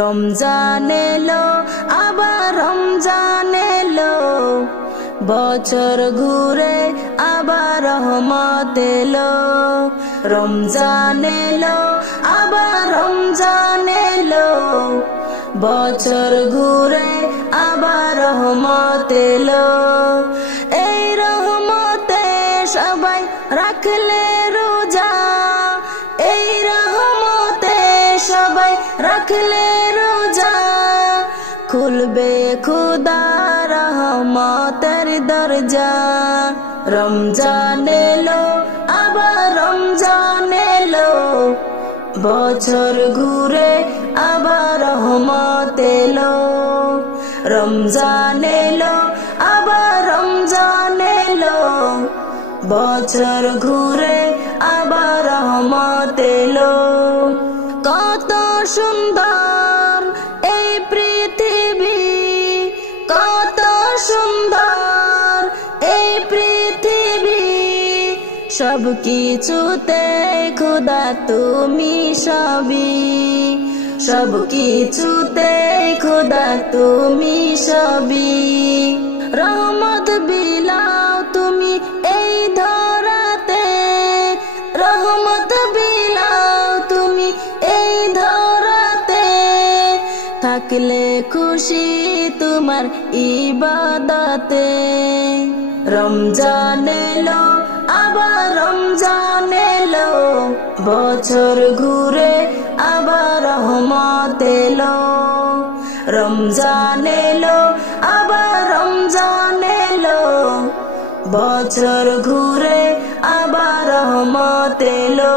রমজান এলো আবার রমজান এলো, বছর ঘুরে আবার রহমত এলো। রমজান এলো আবার রমজান এলো, বছর ঘুরে আবার রহমত এলো। এই রহমতে সবাই রাখলে রোজা, এই রহমতে সবাই রাখলে রোজা, খুলবে খুদার রহমতের দরজা। রমজান এলো আবার রমজান এলো, বছর ঘুরে আবার রহমত এলো। রমজান এলো আবার রমজান এলো, বছর ঘুরে আবার রহমত এলো। কত সুন্দর এই পৃথিবী, কত সুন্দর এই পৃথিবী, সব কিছুতে খোদা তুমি সবই, সব কিছুতে খোদা তুমি সবই। রহমত বিলাও তুমি এই ধরাতে, রহমত বিলাও তুমি এই ধরাতে, থাকলে খুশি তোমার ইবাদতে। রমজান এলো আবার রমজান এলো, বছর ঘুরে আবার রহমত এলো। রমজান এলো আবার রমজান এলো, বছর ঘুরে আবার রহমত এলো।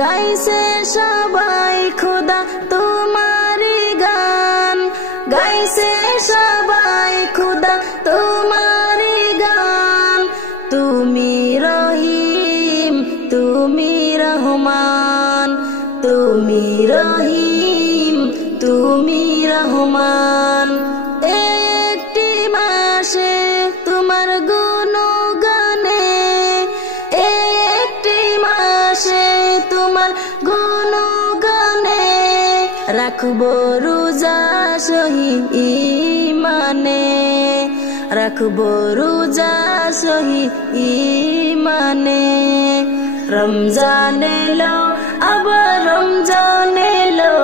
গাইছে সবাই খোদা তোমারি গান, গাইছে সবাই খোদা তোমারি গান। তুমি রহিম তুমি রহমান, তুমি রহিম তুমি রহমান। একটি মাসে তোমার গুণগানে, একটি মাসে তোমার গুণগানে, রাখবো রোজা সহি ইমানে, রাখবো রোজা সহি ইমানে। রমজান এলো আবার রমজান এলো,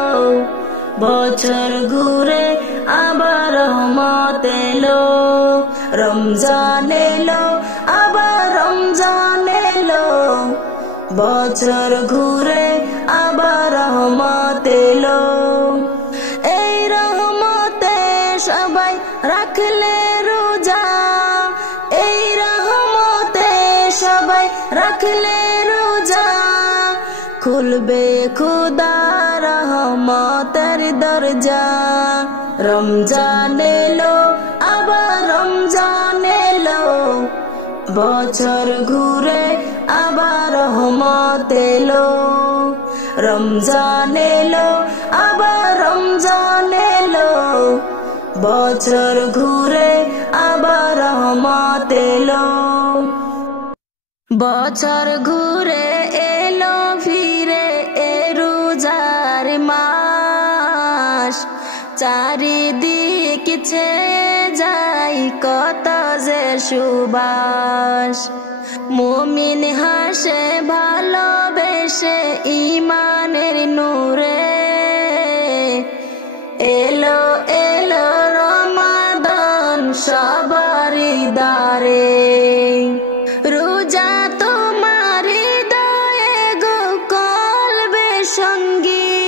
বছর ঘুরে আবার রহমত এলো। রমজান এলো আবার রমজান এলো, বছর ঘুরে আবার রহমত এলো। এই রহমতে সবাই রাখলে রোজা, এই রহমতে সবাই রাখলে রোজা, খুলবে খুদার রহমতের দরজা। রমজান এলো আবার রমজান এলো, বছর ঘুরে আবার রহমত এলো। রমজান এলো আবার রমজান এলো, বছর ঘুরে আবার রহমত এলো। বছর ঘুরে এলো ফিরে এ রোজার মাস, চারিদিক ছেয়ে যায় কত যে সুবাস। মুমিন হাসে ভালোবেসে ইমানের নূরে, এলো এলো রমাদান সবারই দ্বারে। রোজা তোমার হৃদয়ে গো কলবে সঙ্গী,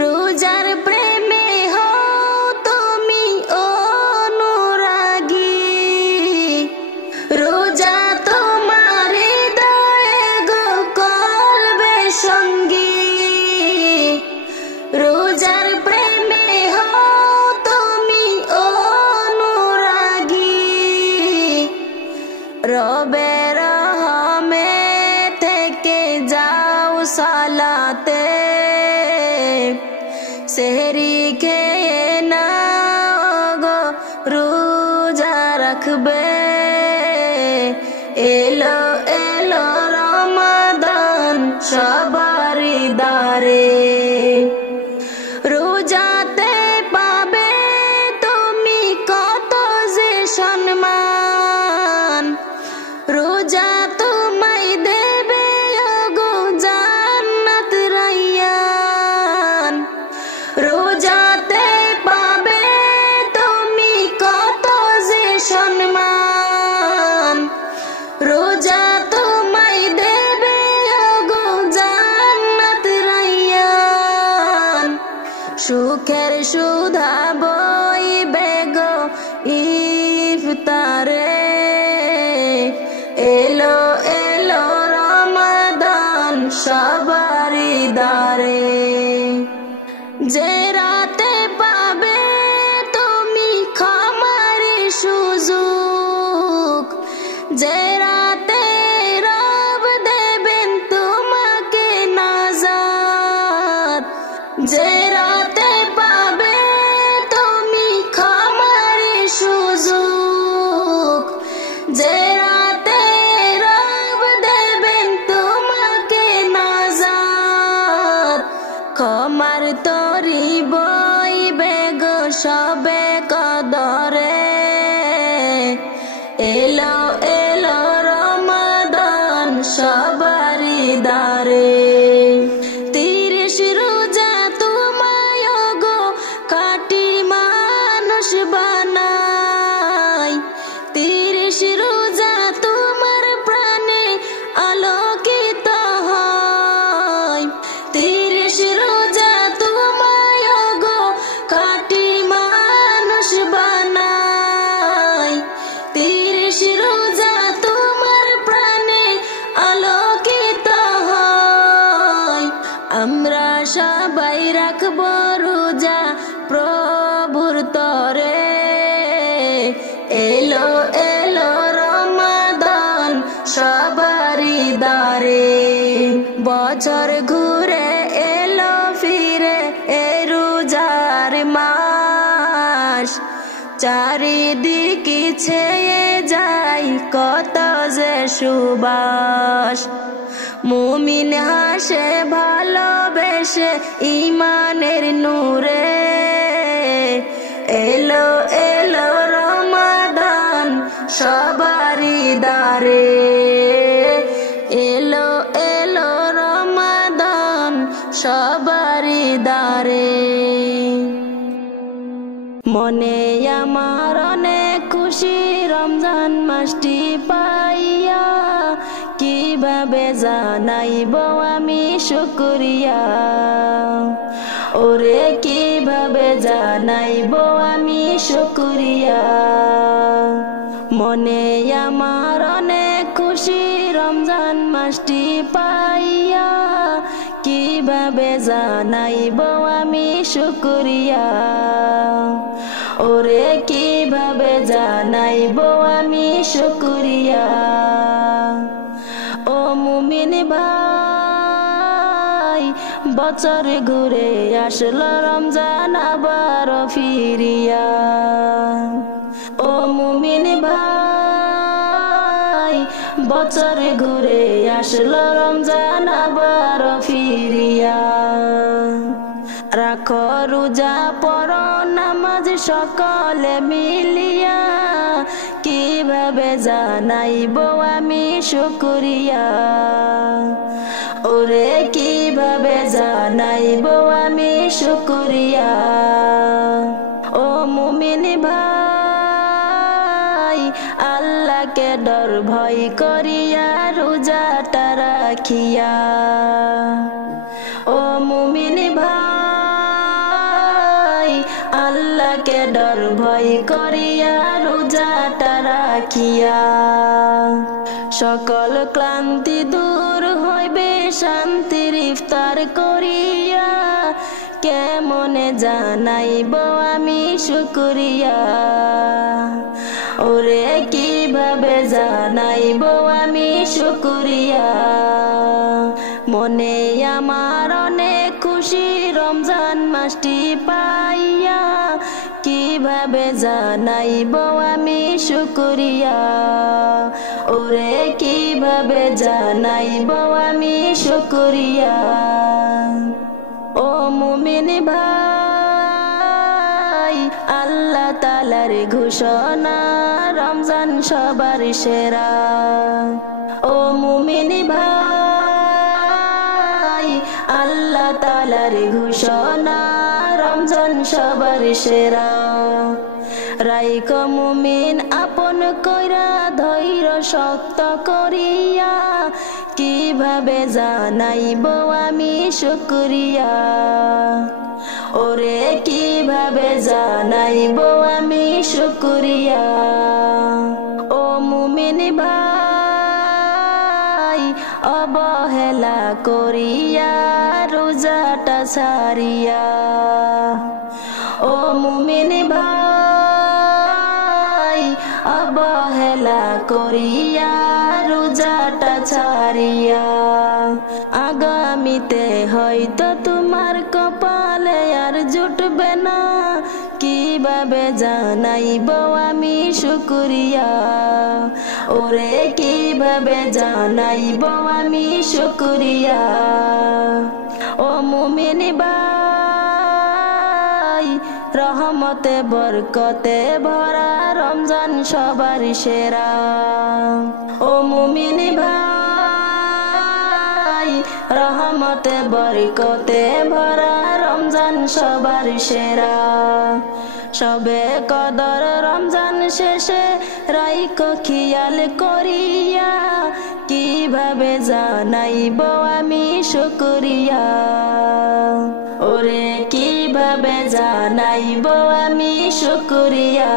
রোজার প্রেমে হও তুমি অনুরাগী। রোজা তোমার হৃদয়ে গো কলবে সঙ্গী, রোজার প্রেমে হও তুমি অনুরাগী। রবের রহমে থেকে যাও সালাতে, সেহরি খেয়ে নাও গো রোজা রাখবে। এলো এলো রমাদান সবারই দ্বারে। সুখের সুধা বইবে গো ইফতারে এলো এলো রমাদান সবারই দ্বারে যে রাতে পাবে তুমি ক্ষমার সুযোগ যে রাতে রব দেবেন তোমাকে নাজাত যে রাতে পাবে তুমি ক্ষমার সুযোগ যে রাতে রব দেবেন তোমাকে নাজাত ক্ষমার তরি বইবে গো সবে কদরে এলো এলো রমাদান সবারই দ্বারে 30 রোজা তোমায় গো খাঁটি মানুষ বানাই 30 রোজা তোমার প্রাণে আলোকিত হয় 30 রোজা তোমায় গো খাঁটি মানুষ বানাই 30 রোজা তোমার প্রাণে আলোকিত হয় আমরা সবাই রাখবো রোজা প্রভুর তরে এলো এলো রমাদান সবারই দ্বারে বছর ঘুরে এলো ফিরে এ রোজার মাস চারিদিকে ছেয়ে যায় কত যে সুবাস মুমিন হাসে ভালোবেসে ইমানের নূরে এলো এলো রমাদান সবারই দ্বারে এলো এলো রমাদান সবারই দ্বারে মনে আমার অনেক খুশি রমজান মাসটি পাইয়া কিভাবে জানাইব আমি শুকরিয়া ওরে কিভাবে জানাইব আমি শুকরিয়া মনে আমার অনেক খুশি রমজান মাসটি পাইয়া কিভাবে জানাইব আমি শুকরিয়া ওরে কিভাবে জানাইব আমি শুকরিয়া ও মুমিন ভাই বছর ঘুরে আসলো রমজান আবার ফিরিয়া ও মুমিন ভাই বছর ঘুরে আসলো রমজান আবার ফিরিয়া রাখো রোজা পড়ো নামাজ সকলে মিলিয়া কিভাবে জানাইব আমি শুকরিয়া ওরে কিভাবে জানাইব আমি শুকরিয়া ও মুমিন ভাই আল্লাহকে ডর ভয় করিয়া রোজাটা রাখিয়া ও মুমিন ভাই আল্লাহকে ডর ভয় করিয়া রোজাটা রাখিয়া সকল ক্লান্তি দূর হইবে শান্তির ইফতার করিয়া কেমনে জানাইব আমি শুকরিয়া ওরে কিভাবে জানাইব আমি শুকরিয়া মনে আমার অনেক খুশি রমজান মাসটি পাইয়া কিভাবে জানাইব আমি শুকরিয়া ওরে কিভাবে জানাইব আমি শুকরিয়া ও মুমিন ভাই আল্লাহ তাআলার ঘোষণা রমজান সবার সেরা ও মুমিন ভাই আল্লাহ তাআলার ঘোষণা রমজান সবার সেরা রাইখো মুমিন আপন কইরা ধৈর্য শক্ত করিয়া কিভাবে জানাইব আমি শুকরিয়া ওরে জানাইব আমি শুকরিয়া। ও মুমিন ভাই অবহেলা করিয়া রোজাটা ছাড়িয়া। ও মুমিন ভাই অবহেলা করিয়া রোজাটা ছাড়িয়া। আগামীতে হয়তো তোমার কপালে আর জুটবে না, কিভাবে জানাইব আমি শুকরিয়া। ওরে কিভাবে জানাইব আমি শুকরিয়া। ও মুমিন ভাই রহমতে বরকতে ভরা রমজান সবার সেরা। ও মুমিন ভাই রহমতে বরকতে ভরা রমজান সবার সেরা। সবে কদর রমজান শেষে রাইখো খেয়াল করিয়া, কিভাবে জানাইব আমি শুকরিয়া। ওরে কিভাবে জানাইব আমি শুকরিয়া।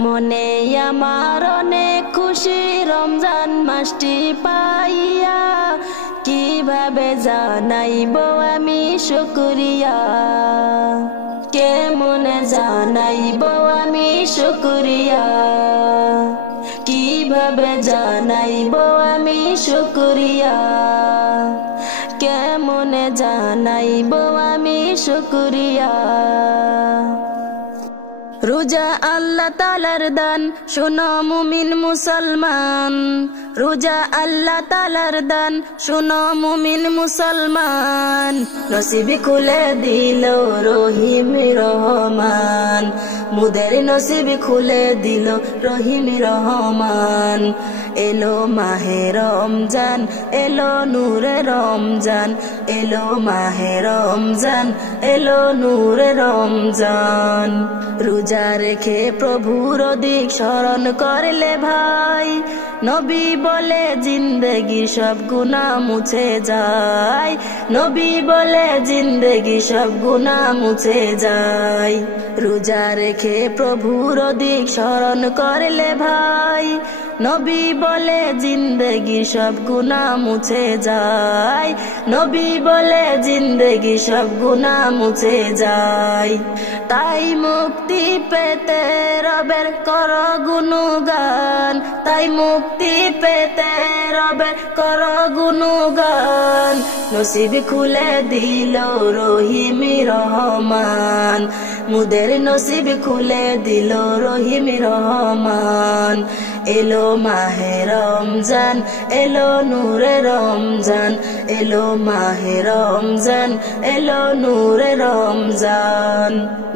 মনে আমার অনেক খুশি রমজান মাসটি পাইয়া, কিভাবে জানাইব আমি শুকরিয়া। কেমনে জানাইব আমি শুকরিয়া। কিভাবে জানাইব আমি শুকরিয়া। কেমনে জানাইব আমি শুকরিয়া। রোজা আল্লাহ তাআলার দান শোনো মুমিন মুসলমান। রোজা আল্লাহ তাআলার দান শোনো মুমিন মুসলমান। নসিব খুলে দিল রহিম রহমান। মুদের নসিব খুলে দিল রহিম রহমান। এলো মাহে রমজান এলো নূরে রমজান। এলো মাহে রমজান এলো নূরে রমজান। রোজা রেখে প্রভুর অধিক স্মরণ করলে ভাই, নবী বলে জিন্দেগি সব গুনাহ মুছে যায়। নবী বলে জিন্দেগি সব গুনাহ মুছে যায়। রোজা রেখে প্রভুর অধিক স্মরণ করলে ভাই, নবী বলে জিন্দেগি সব গুনাহ মুছে যায়। নবী বলে জিন্দেগি সব গুনাহ মুছে যায়। তাই মুক্তি পেতে রবের কর গুণগান। তাই মুক্তি পেতে রবের কর গুণগান। নসিব খুলে দিল রহিম রহমান। মুদের নসিব খুলে দিল রহিম রহমান। এলো মাহে রমজান এলো নূরে রমজান। এলো মাহে রমজান এলো নূরে রমজান।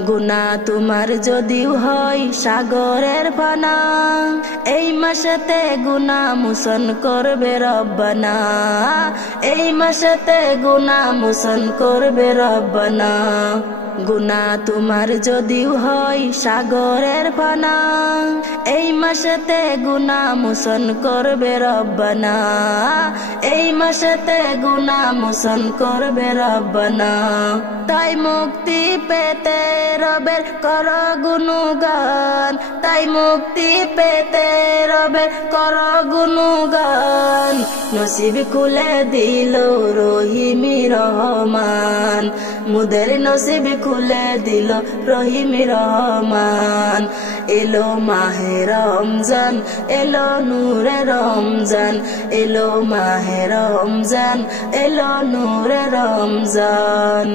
গুনাহ তোমার যদিও হয় সাগরের ফানা, এই মাসেতে গুনাহ মোচন করবে রব্বানা। এই মাসেতে গুনাহ মোচন করবে রব্বানা। গুনাহ তোমার যদিও হয় সাগরের ফানা, এই মাসেতে গুনাহ মোচন করবে রব্বানা। এই মাসেতে গুনাহ মোচন করবে রব্বানা। তাই মুক্তি পেতে রবের কর গুণগান। তাই মুক্তি পেতে রবের কর গুণগান। নসিব খুলে দিল রহিম রহমান। মুদের নসিব খুলে দিল রহিম রহমান। এলো মাহে রমজান এলো নূরে রমজান। এলো মাহে রমজান এলো নূরে রমজান।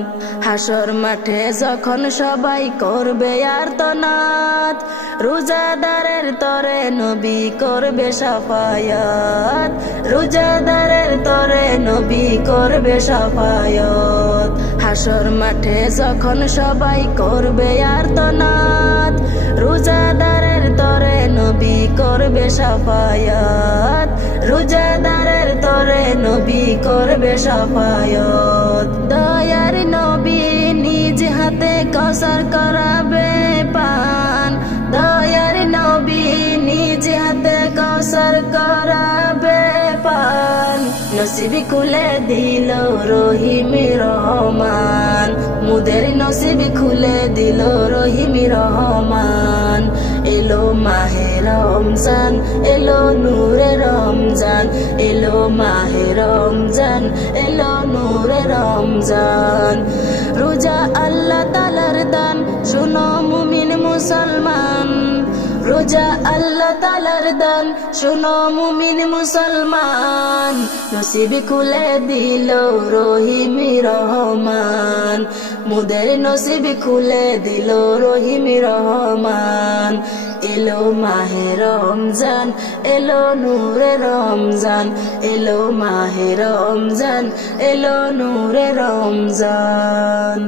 হাসর মাঠে যখন সবাই করবে আর্তনাদ, রোজাদারের তরে নবী করবে শাফায়াত। রোজাদারের তরে নবী করবে শাফায়াত। হাসর মাঠে যখন সবাই করবে আর্তনাদ, রোজাদারের তরে নবী করবে শাফায়াত। রোজাদারের তরে নবী করবে শাফায়াত। দয়ার নবী নিজ হাতে কসর করাবে পান। দয়ার নবী নিজ হাতে কসর করাবে পান। নসিব খুলে দিল রহিম রহমান। মুদের নসিব খুলে দিল রহিম রহমান। এলো মাহে রমজান, এলো নূরে রমজান, এলো মাহে রমজান, এলো নূরে রমজান। রোজা আল্লাহ তাআলার দান, শুনো মুমিন মুসলমান। রোজা আল্লাহ তাআলার দান, শুনো মুমিন মুসলমান। নসিব খুলে দিল রহিম রহমান, মুদের নসিব খুলে দিল রহিম রহমান। এলো মাহে রমজান, এলো নূরে রমজান, এলো মাহে রমজান, এলো নূরে রমজান।